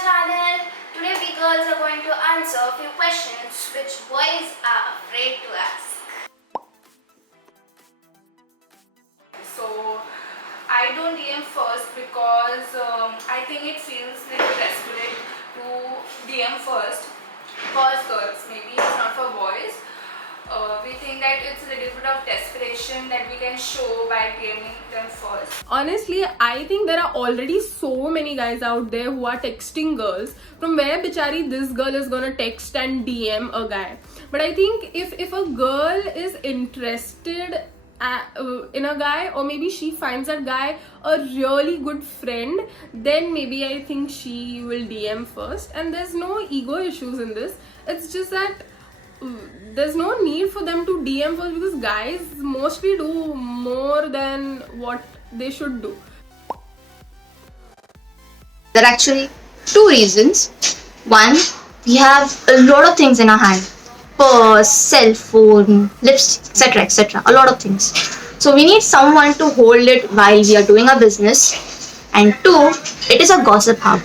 channel. Today we girls are going to answer a few questions which boys are afraid to ask. So I don't DM first because I think it feels little desperate to DM first. For girls, maybe it's not for boys. We think that it's a little bit of desperation that we can show by DMing them first. Honestly, I think there are already so many guys out there who are texting girls. From where bichari this girl is gonna text and DM a guy? But I think if a girl is interested in a guy, or maybe she finds that guy a really good friend, then maybe I think she will DM first. And there's no ego issues in this. It's just that there's no need for them to DM first, because guys mostly do more than what they should do. There are actually two reasons. One, we have a lot of things in our hand: purse, cell phone, lipstick, etc., etc. A lot of things. So we need someone to hold it while we are doing our business. And two, it is a gossip hub.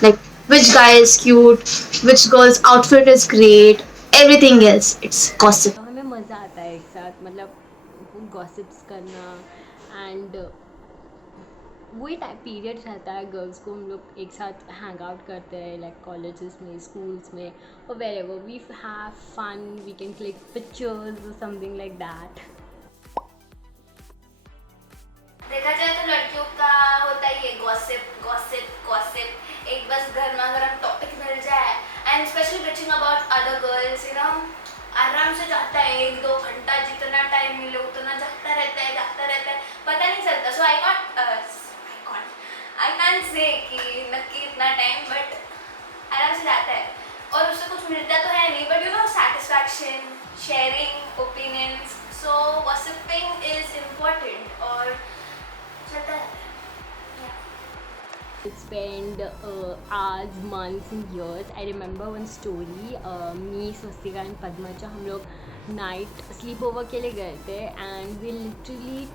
Like which guy is cute, which girl's outfit is great, everything else. It's gossip. हमें मज़ा आता है एक साथ, मतलब gossips करना and वही type period रहता है गर्ल्स को, हम लोग एक साथ हैंग आउट करते हैं लाइक कॉलेजेस में, स्कूल्स में, और wherever we have fun, we can click pictures और समथिंग लाइक दैट. देखा जाए तो लड़कियों का होता ही है गॉसिप गॉसिप गॉसिप. एक बस गर्मा गर्म टॉपिक मिल जाए and specially bitching about other girls, you know, आराम से जाता है 1-2 घंटा, जितना टाइम मिले उतना जाता रहता है, पता नहीं चलता. सो आई कैन से कि नक्की इतना टाइम, बट आराम से जाता है और उससे कुछ मिलता तो है नहीं, but you know satisfaction, sharing opinions. So gossiping is important और चलता रहता है. Spend hours, months and years. I remember one story. Me, Swastika and Padmacha, हम लोग नाइट स्लीप ओवर के लिए गए थे एंड वी लिटरली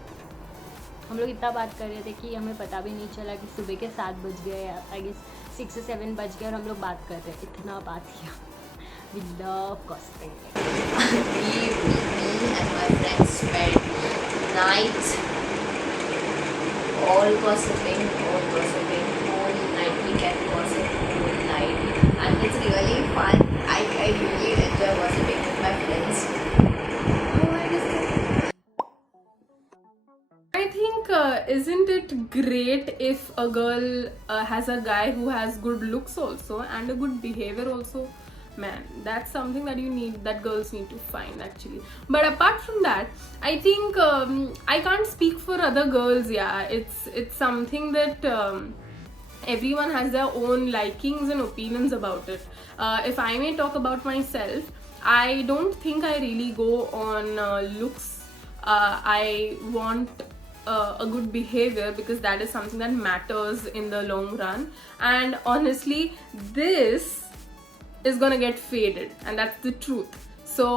हम लोग इतना बात कर रहे थे कि हमें पता भी नहीं चला कि सुबह के 7 बज गए, आई गेस 6 से 7 बज गए और हम लोग बात कर रहे थे. इतना बात किया. We love gossiping. Me and my friends spent nights all gossiping, whole night we kept gossiping whole night, and it's really fun. I really enjoy gossiping with my friends. I think isn't it great if a girl has a guy who has good looks also and a good behavior also? Man, that's something that that girls need to find actually. But apart from that, I think I can't speak for other girls. Yeah, it's something that everyone has their own likings and opinions about it. If I may talk about myself, I don't think I really go on looks. I want a good behavior, because that is something that matters in the long run. And honestly, this is gonna get faded, and that's the truth. So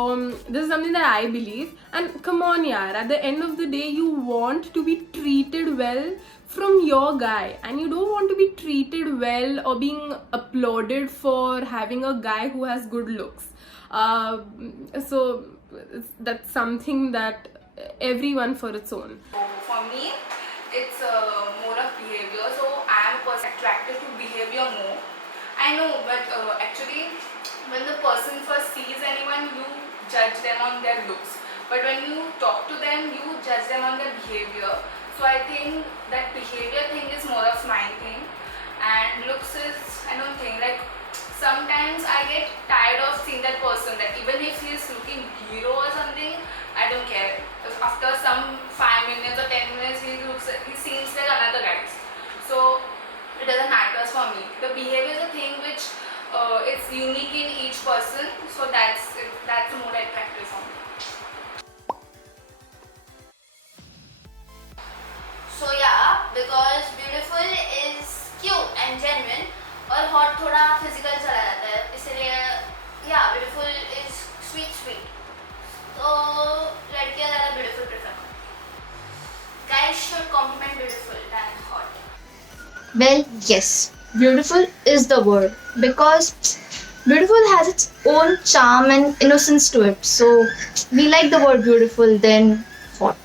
this is something that I believe. And come on yaar, at the end of the day you want to be treated well from your guy, and you don't want to be treated well or being applauded for having a guy who has good looks. So that's something that everyone for its own. So for me, it's more of behavior. So I am a person attracted to behavior more. I know, but actually when the person first sees anyone, you judge them on their looks, but when you talk to them, you judge them on their behavior. So I think that behavior thing is more of my thing, and looks is, I don't think, like sometimes I get tired of seeing that person, that even if he is looking hero or something, I don't care. After some 5 minutes or 10 minutes, he seems like another guy. So it doesn't matter for me. The behavior is a thing which it's unique in each person, so that's more attractive for me. So yeah, because beautiful is cute and genuine और hot थोड़ा physical चला जाता है, इसलिए yeah, beautiful is sweet. तो लड़कियाँ ज़्यादा beautiful prefer करती हैं. Guys should compliment beautiful than hot. Well, yes, beautiful is the word, because beautiful has its own charm and innocence to it. So we like the word beautiful than hot.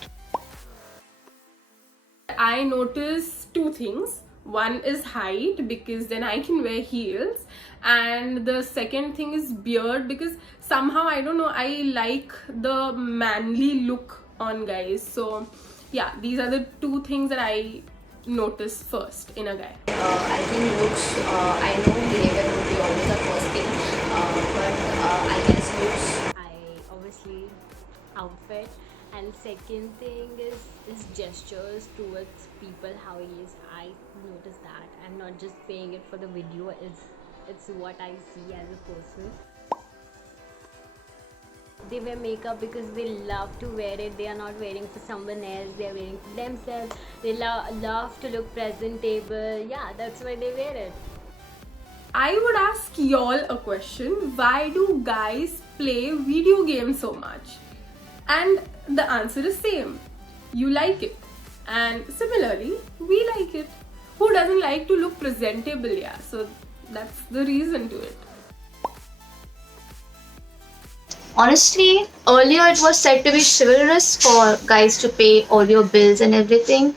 I notice two things. One is height, because then I can wear heels, and the second thing is beard, because somehow I don't know, I like the manly look on guys. So yeah, these are the two things that I notice first in a guy. I think looks, I know behavior would be always the first thing, but I guess looks. I obviously outfit, and second thing is gestures towards people, how he is. I notice that I'm not just paying it for the video. It's what I see as a person. They wear makeup because they love to wear it. They are not wearing for someone else, they are wearing for themselves. They love to look presentable. Yeah, that's why they wear it. I would ask y'all a question. Why do guys play video games so much? And the answer is same. You like it. And similarly, we like it. Who doesn't like to look presentable? Yeah, so that's the reason to it. Honestly, earlier it was said to be chivalrous for guys to pay all your bills and everything.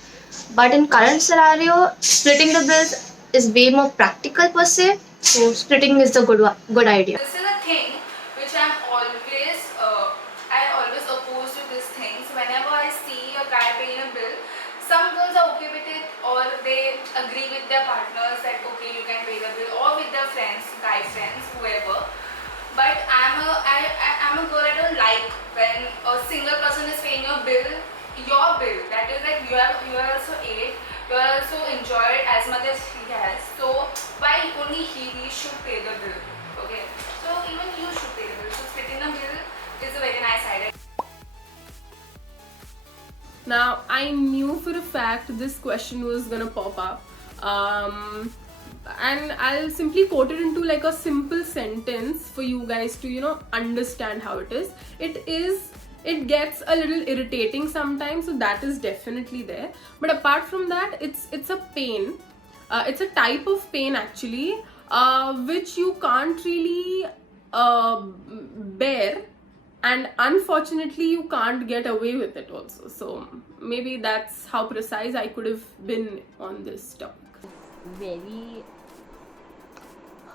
But in current scenario, splitting the bills is way more practical per se. So splitting is the good idea. This is a thing which I always oppose to these things. Whenever I see a guy paying a bill, some girls are okay with it, or they agree with their partners that okay, you can pay the bill, or with their friends, guy friends, whoever. But I'm a girl. I don't like when a single person is paying your bill. That is like you are also ate. You are also enjoyed as much as he has. So why only he should pay the bill? Okay. So even you should pay the bill. So splitting the bill is a very nice idea. Now, I knew for a fact this question was gonna pop up. And I'll simply quote it into like a simple sentence for you guys to, understand how it is. It gets a little irritating sometimes, so that is definitely there. But apart from that, it's a pain. It's a type of pain actually, which you can't really bear, and unfortunately you can't get away with it also. So maybe that's how precise I could have been on this topic. Very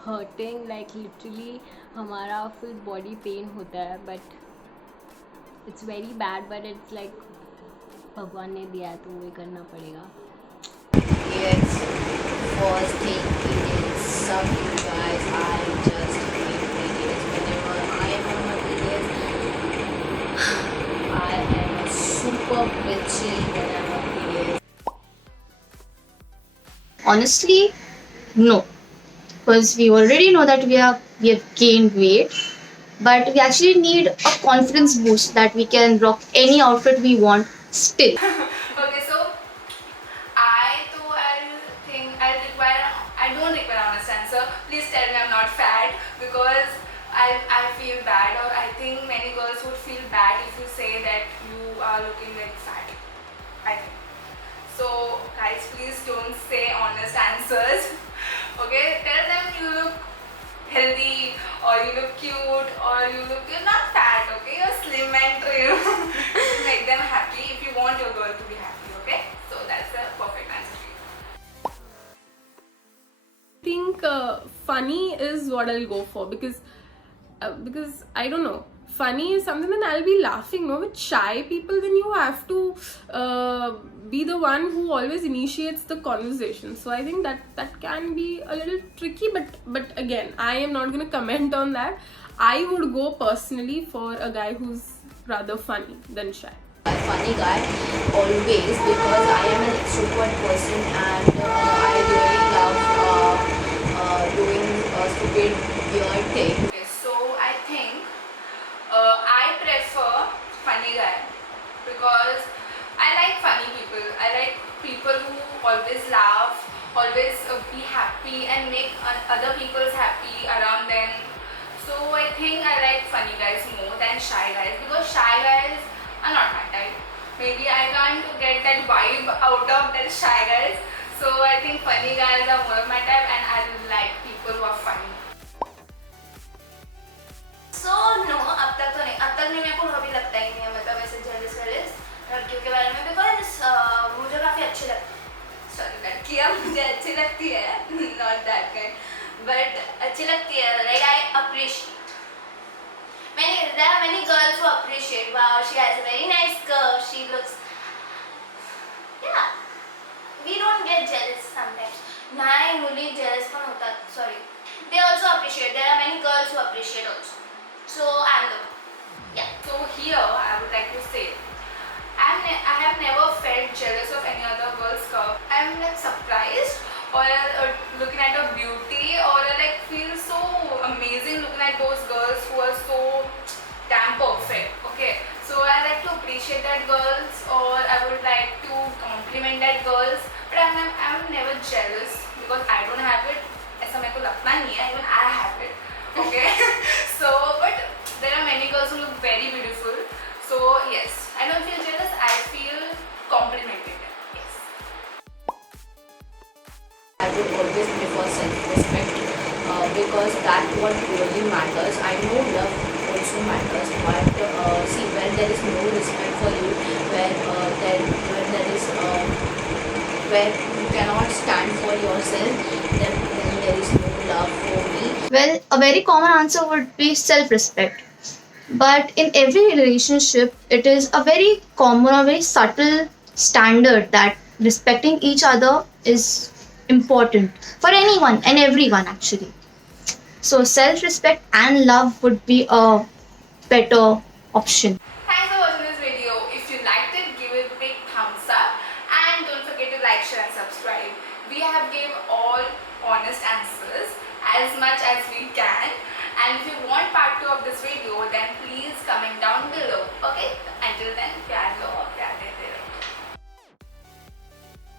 hurting, like literally हमारा full body pain होता है, but it's very bad, but it's like भगवान ने दिया है तो वही करना पड़ेगा. Yes, first thing is some guys, I just hate periods. Whenever I am on my periods, I am super bitchy when I'm on periods. Honestly, no. Because we already know that we have gained weight, but we actually need a confidence boost that we can rock any outfit we want still. Okay, so I don't require honest answer. Please tell me I'm not fat, because I feel bad, or I think many girls would feel bad if you say that you are looking very fat. I think. So guys, please don't say honest answers. Okay, tell them you look healthy, or you look cute, or you're not fat. Okay, you're slim and trim. Make them happy if you want your girl to be happy. Okay, so that's the perfect answer for you. I think funny is what I'll go for, because I don't know, funny is something that I'll be laughing. No, with shy people, then you have to be the one who always initiates the conversation. So I think that can be a little tricky, but again, I am not gonna comment on that. I would go personally for a guy who's rather funny than shy. Funny guy always, because I am an extrovert person, and I really love doing stupid weird things. Okay, so I think I prefer funny guy, because I like funny people. I like people who always laugh, always be happy, and make other people happy around them. So I think I like funny guys more than shy guys, because shy guys are not my type. Maybe I can't get that vibe out of that shy guys. So I think funny guys are more of my type, and I लड़कियाँ मुझे अच्छी लगती है, not that kind, but अच्छी लगती है, like I appreciate. There are many girls who appreciate. Wow, she has a very nice curve. She looks. Yeah, we don't get jealous sometimes. नाही मुली jealous पण होतात. Sorry. They also appreciate. There are many girls who appreciate also. So I'm the. Yeah. So here I would like to say, I have never felt jealous of any other girl's curve. I'm like surprised or looking at her beauty, or I like feel so amazing looking at those girls who are so damn perfect. Okay, so I like to appreciate that girls, or I would like to compliment that girls, but I'm never jealous because I don't have it. ऐसा मेरे को लगता नहीं है, even I have it. Okay, so but there are many girls who look very beautiful. So yes, I don't feel jealous. I feel complimented. Yes. I would always prefer self-respect because that's what really matters. I know love also matters, but see, when there is no respect for you, when there is where you cannot stand for yourself, then there is no love for me. Well, a very common answer would be self respect. But in every relationship, it is a very common or very subtle standard that respecting each other is important for anyone and everyone, actually. So, self respect and love would be a better option. Thanks for watching this video. If you liked it, give it a big thumbs up, and don't forget to like, share and subscribe. We have gave all honest answers as much as we can, and if you want part 2 of this video, then please comment down below. Okay?